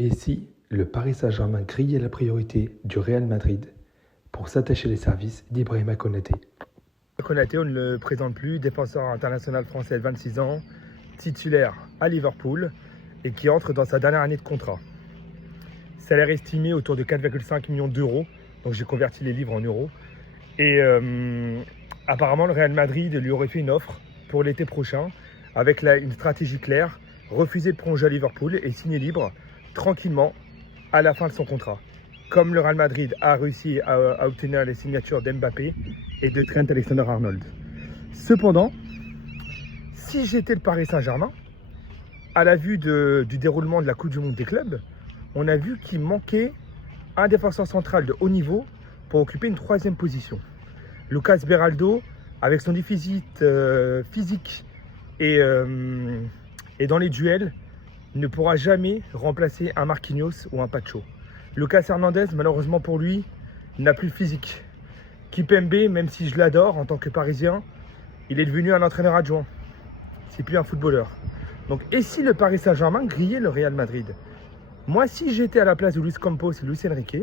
Et si le Paris Saint-Germain grillait la priorité du Real Madrid pour s'attacher les services d'Ibrahima Konaté? Konaté, on ne le présente plus, défenseur international français de 26 ans, titulaire à Liverpool et qui entre dans sa dernière année de contrat. Salaire estimé autour de 4,5 millions d'euros, donc j'ai converti les livres en euros. Et apparemment, le Real Madrid lui aurait fait une offre pour l'été prochain avec une stratégie claire, refuser de prolonger à Liverpool et signer libre tranquillement à la fin de son contrat. Comme le Real Madrid a réussi à obtenir les signatures d'Mbappé et de Trent Alexander-Arnold. Cependant, si j'étais le Paris Saint-Germain, à la vue du déroulement de la Coupe du Monde des clubs, on a vu qu'il manquait un défenseur central de haut niveau pour occuper une troisième position. Lucas Beraldo, avec son déficit physique et dans les duels, ne pourra jamais remplacer un Marquinhos ou un Pacho. Lucas Hernandez, malheureusement pour lui, n'a plus le physique. Kimpembe, même si je l'adore en tant que Parisien, il est devenu un entraîneur adjoint. C'est plus un footballeur. Donc, et si le Paris Saint-Germain grillait le Real Madrid? Moi, si j'étais à la place de Luis Campos et Luis Enrique,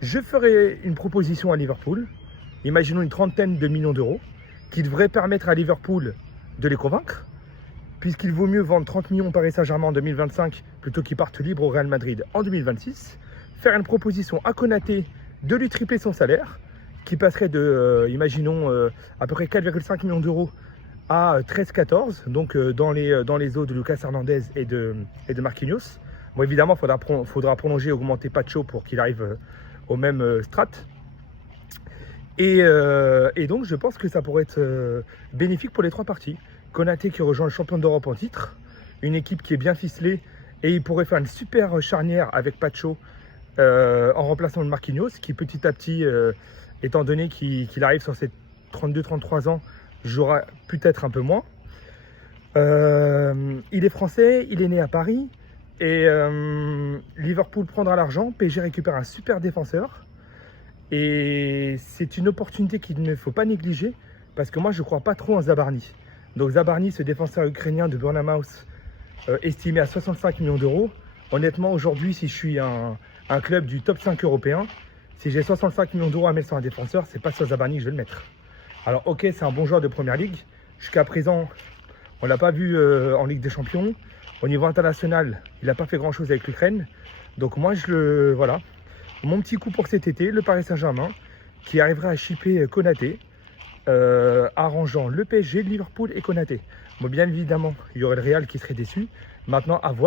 je ferais une proposition à Liverpool, imaginons une trentaine de millions d'euros, qui devrait permettre à Liverpool de les convaincre, puisqu'il vaut mieux vendre 30 millions au Paris Saint-Germain en 2025 plutôt qu'ils partent libres au Real Madrid en 2026, faire une proposition à Konaté de lui tripler son salaire, qui passerait de, imaginons, à peu près 4,5 millions d'euros à 13-14, donc dans les eaux de Lucas Hernandez et de Marquinhos. Bon, évidemment, il faudra prolonger et augmenter Pacho pour qu'il arrive au même strat. Et donc, je pense que ça pourrait être bénéfique pour les trois parties. Konaté qui rejoint le champion d'Europe en titre, une équipe qui est bien ficelée, et il pourrait faire une super charnière avec Pacho en remplaçant de Marquinhos, qui petit à petit, étant donné qu'il arrive sur ses 32-33 ans, jouera peut-être un peu moins. Il est français, il est né à Paris, et Liverpool prendra l'argent, PSG récupère un super défenseur, et c'est une opportunité qu'il ne faut pas négliger, parce que moi je ne crois pas trop en Zabarny. Donc Zabarny, ce défenseur ukrainien de Bournemouth, estimé à 65 millions d'euros. Honnêtement, aujourd'hui, si je suis un club du top 5 européen, si j'ai 65 millions d'euros à mettre sur un défenseur, c'est pas sur Zabarny que je vais le mettre. Alors ok, c'est un bon joueur de première ligue. Jusqu'à présent, on ne l'a pas vu en Ligue des Champions. Au niveau international, il n'a pas fait grand-chose avec l'Ukraine. Donc moi, voilà. Mon petit coup pour cet été, le Paris Saint-Germain, qui arriverait à shipper Konaté, arrangeant le PSG, Liverpool et Konaté. Bon, bien évidemment, il y aurait le Real qui serait déçu. Maintenant, à voir.